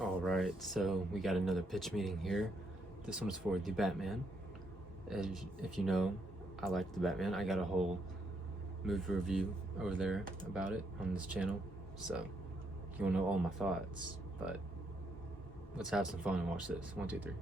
All right, so we got another pitch meeting here. This one's for the Batman. As if you know, I like the Batman. I got a whole movie review over there about it on this channel. So you want to know all my thoughts, but let's have some fun and watch this. 1, 2, 3.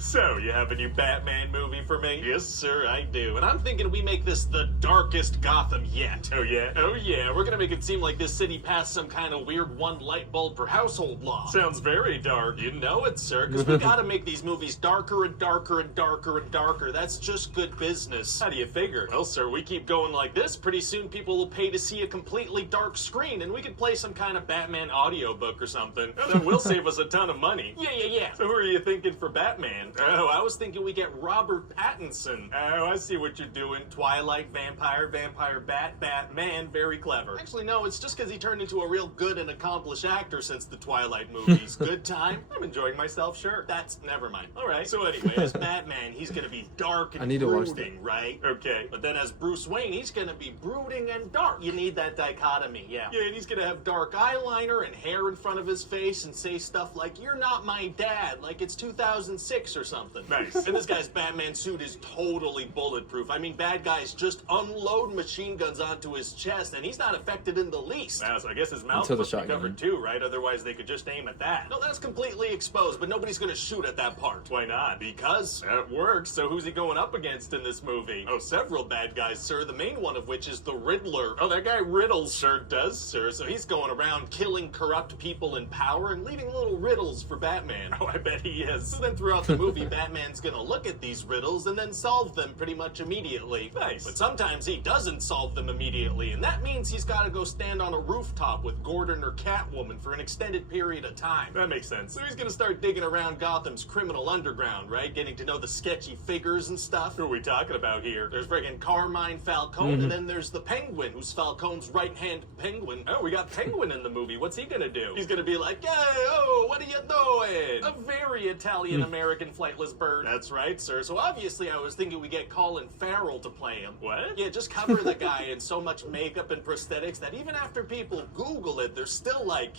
So, you have a new Batman movie for me? Yes, sir, I do. And I'm thinking we make this the darkest Gotham yet. Oh, yeah? Oh, yeah. We're gonna make it seem like this city passed some kind of weird one light bulb for household law. Sounds very dark. You know it, sir, because we gotta make these movies darker and darker and darker and darker. That's just good business. How do you figure? Well, sir, we keep going like this, pretty soon people will pay to see a completely dark screen, and we could play some kind of Batman audiobook or something. And then we'll save us a ton of money. Yeah. So who are you thinking for Batman? Oh, I was thinking we get Robert Pattinson. Oh, I see what you're doing. Twilight, vampire, Batman. Very clever. Actually, no, it's just because he turned into a real good and accomplished actor since the Twilight movies. Good time? I'm enjoying myself, sure. Never mind. All right, so anyway, as Batman, he's gonna be dark and brooding, right? Okay. But then as Bruce Wayne, he's gonna be brooding and dark. You need that dichotomy, yeah. Yeah, and he's gonna have dark eyeliner and hair in front of his face and say stuff like, "You're not my dad," like it's 2006 or something. Nice. And this guy's Batman suit is totally bulletproof. I mean, bad guys just unload machine guns onto his chest, and he's not affected in the least. Wow, so I guess his mouth must be covered too, right? Otherwise, they could just aim at that. No, that's completely exposed, but nobody's gonna shoot at that part. Why not? Because it works. So who's he going up against in this movie? Oh, several bad guys, sir. The main one of which is the Riddler. Oh, that guy riddles, sure does, sir. So he's going around killing corrupt people in power and leaving little riddles for Batman. Oh, I bet he is. So then throughout the movie, Batman's gonna look at these riddles and then solve them pretty much immediately. Nice. But sometimes he doesn't solve them immediately, and that means he's gotta go stand on a rooftop with Gordon or Catwoman for an extended period of time. That makes sense. So he's gonna start digging around Gotham's criminal underground, right? Getting to know the sketchy figures and stuff. Who are we talking about here? There's friggin' Carmine Falcone, and then there's the Penguin, who's Falcone's right-hand penguin. Oh, we got Penguin in the movie. What's he gonna do? He's gonna be like, "Hey, oh, what are you doing?" A very Italian-American flightless bird. That's right, sir. So obviously I was thinking we get Colin Farrell to play him. What? Yeah, just cover the guy in so much makeup and prosthetics that even after people Google it, they're still like,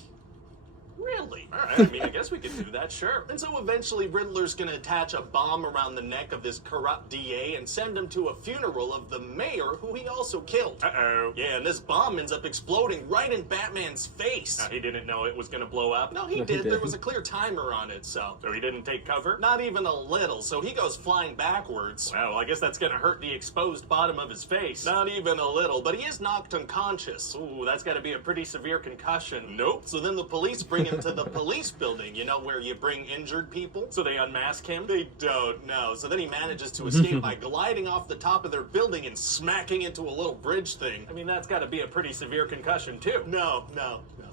really? All right, I mean, I guess we could do that, sure. And so eventually Riddler's gonna attach a bomb around the neck of this corrupt DA and send him to a funeral of the mayor who he also killed. Uh-oh. Yeah, and this bomb ends up exploding right in Batman's face. He didn't know it was gonna blow up? No, he did. There was a clear timer on it, so. So he didn't take cover? Not even a little, so he goes flying backwards. Well, I guess that's gonna hurt the exposed bottom of his face. Not even a little, but he is knocked unconscious. Ooh, that's gotta be a pretty severe concussion. Nope. So then the police bring him to the police building, you know, where you bring injured people. So they unmask him? They don't, no. So then he manages to escape by gliding off the top of their building and smacking into a little bridge thing. I mean, that's gotta be a pretty severe concussion, too. No.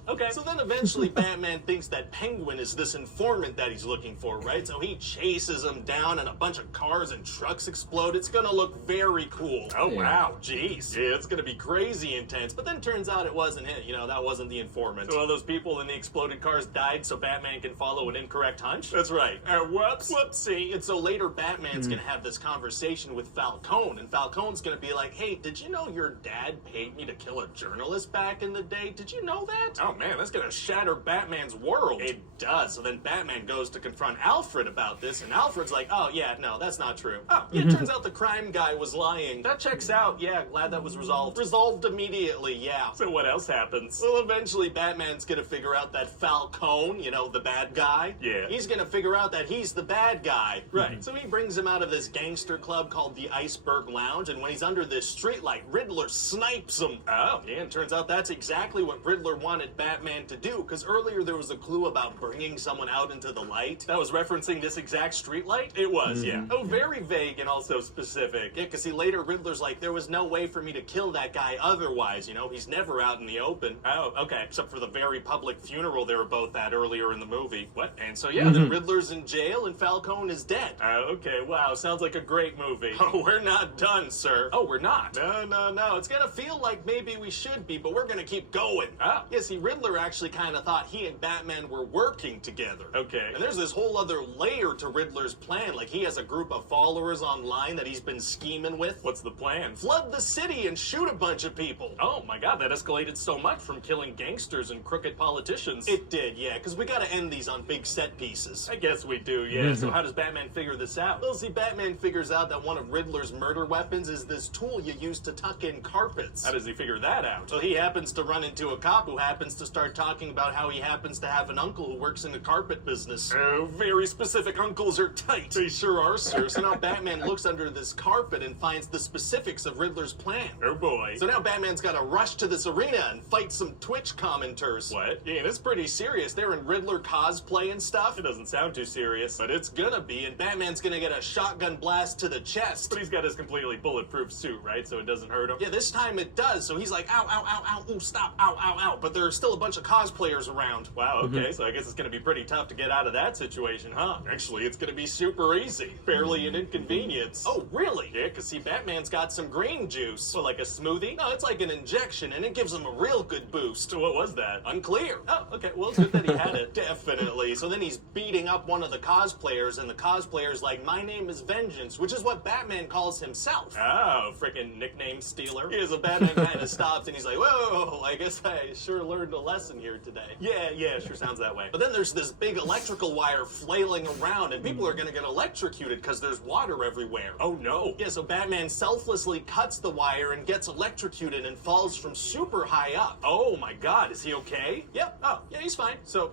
Okay. So then eventually Batman thinks that Penguin is this informant that he's looking for, right? So he chases him down and a bunch of cars and trucks explode. It's gonna look very cool. Oh, wow. Jeez. Yeah, it's gonna be crazy intense. But then turns out it wasn't him. You know, that wasn't the informant. So all those people in the exploded cars died so Batman can follow an incorrect hunch? That's right. Whoops. Whoopsie. And so later Batman's gonna have this conversation with Falcone, and Falcone's gonna be like, "Hey, did you know your dad paid me to kill a journalist back in the day? Did you know that?" Oh man, that's gonna shatter Batman's world. It does. So then Batman goes to confront Alfred about this, and Alfred's like, "Oh yeah, no, that's not true. Oh, yeah, it turns out the crime guy was lying. That checks out. Yeah, glad that was resolved. Resolved immediately, yeah." So what else happens? Well, eventually Batman's gonna figure out that Falcone, you know, the bad guy. Yeah. He's gonna figure out that he's the bad guy. Right. So he brings him out of this gangster club called the Iceberg Lounge, and when he's under this streetlight, Riddler snipes him. Oh. Yeah, and turns out that's exactly what Riddler wanted Batman to do, because earlier there was a clue about bringing someone out into the light. That was referencing this exact streetlight? It was, yeah. Oh, very vague and also specific. Yeah, because see, later Riddler's like, there was no way for me to kill that guy otherwise, you know? He's never out in the open. Oh, okay. Except for the very public funeral they were both at earlier in the movie. What? And so, yeah, then Riddler's in jail and Falcone is dead. Oh, okay. Wow, sounds like a great movie. Oh, we're not done, sir. Oh, we're not? No. It's gonna feel like maybe we should be, but we're gonna keep going. Oh. Yeah, see, Riddler Riddler actually kind of thought he and Batman were working together. Okay. And there's this whole other layer to Riddler's plan. Like, he has a group of followers online that he's been scheming with. What's the plan? Flood the city and shoot a bunch of people. Oh my god, that escalated so much from killing gangsters and crooked politicians. It did, yeah, because we gotta end these on big set pieces. I guess we do, yeah. So how does Batman figure this out? Well, see, Batman figures out that one of Riddler's murder weapons is this tool you use to tuck in carpets. How does he figure that out? So he happens to run into a cop who happens to start talking about how he happens to have an uncle who works in the carpet business. Oh, very specific. Uncles are tight. They sure are, sir. So now Batman looks under this carpet and finds the specifics of Riddler's plan. Oh boy. So now Batman's got to rush to this arena and fight some Twitch commenters. What? Yeah, and it's pretty serious. They're in Riddler cosplay and stuff. It doesn't sound too serious. But it's gonna be, and Batman's gonna get a shotgun blast to the chest. But he's got his completely bulletproof suit, right? So it doesn't hurt him? Yeah, this time it does. So he's like, ow, ow, ow, ow, ooh, stop, ow, ow, ow. But there are still a bunch of cosplayers around. Wow, okay. So I guess it's gonna be pretty tough to get out of that situation, huh? Actually, it's gonna be super easy. Barely an inconvenience. Oh, really? Yeah, because see, Batman's got some green juice. Well, like a smoothie? No, it's like an injection, and it gives him a real good boost. So what was that? Unclear. Oh, okay. Well, it's good that he had it. Definitely. So then he's beating up one of the cosplayers, and the cosplayer's like, my name is Vengeance, which is what Batman calls himself. Oh, frickin' nickname stealer. Yeah, so Batman kind of stops, and he's like, whoa, I guess I sure learned a lesson here today. Yeah, sure sounds that way. But then there's this big electrical wire flailing around, and people are gonna get electrocuted because there's water everywhere. Oh no. Yeah, so Batman selflessly cuts the wire and gets electrocuted and falls from super high up. Oh my god, is he okay? Yep. Oh, yeah, he's fine. So,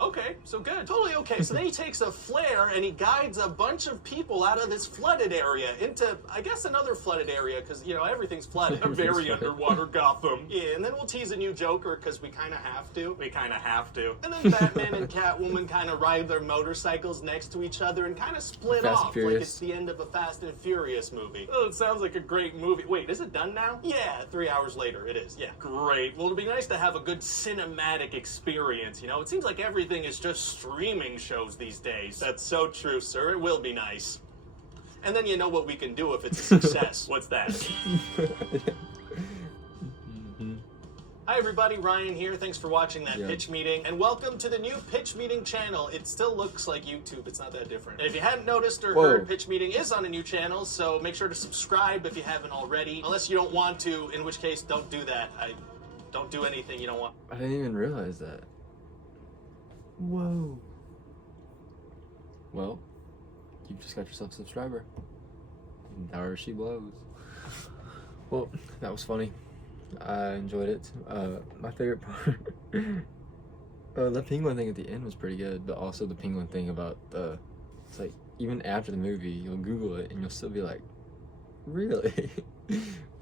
okay, so good. Totally okay. So then he takes a flare and he guides a bunch of people out of this flooded area into, I guess, another flooded area because, you know, everything's flooded. A very underwater Gotham. Yeah, and then we'll tease a new Joker because we kind of have to. We kind of have to. And then Batman and Catwoman kind of ride their motorcycles next to each other and kind of split Fast and off like Furious. it's the end of a Fast and Furious movie. Oh, it sounds like a great movie. Wait, is it done now? Yeah, 3 hours later it is, yeah. Great. Well, it'd be nice to have a good cinematic experience, you know? It seems like everything is just streaming shows these days. That's so true, sir. It will be nice. And then you know what we can do if it's a success. What's that? Hi everybody, Ryan here. Thanks for watching that Yeah. pitch meeting, and welcome to the new pitch meeting channel. It still looks like YouTube, it's not that different. And if you hadn't noticed or Whoa. heard, pitch meeting is on a new channel, so make sure to subscribe if you haven't already. Unless you don't want to, in which case don't do that. Don't do anything you don't want. I didn't even realize that. Whoa. Well, you've just got yourself a subscriber. There she blows. Well, that was funny. I enjoyed it. My favorite part, the penguin thing at the end was pretty good, but also the penguin thing about it's like, even after the movie, you'll Google it and you'll still be like, really?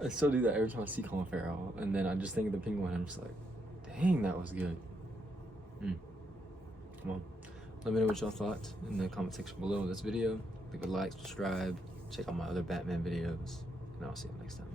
I still do that every time I see Colin Farrell, and then I just think of the penguin and I'm just like, dang, that was good. Come on. Let me know what y'all thought in the comment section below this video. Leave a like, subscribe, check out my other Batman videos, and I'll see you next time.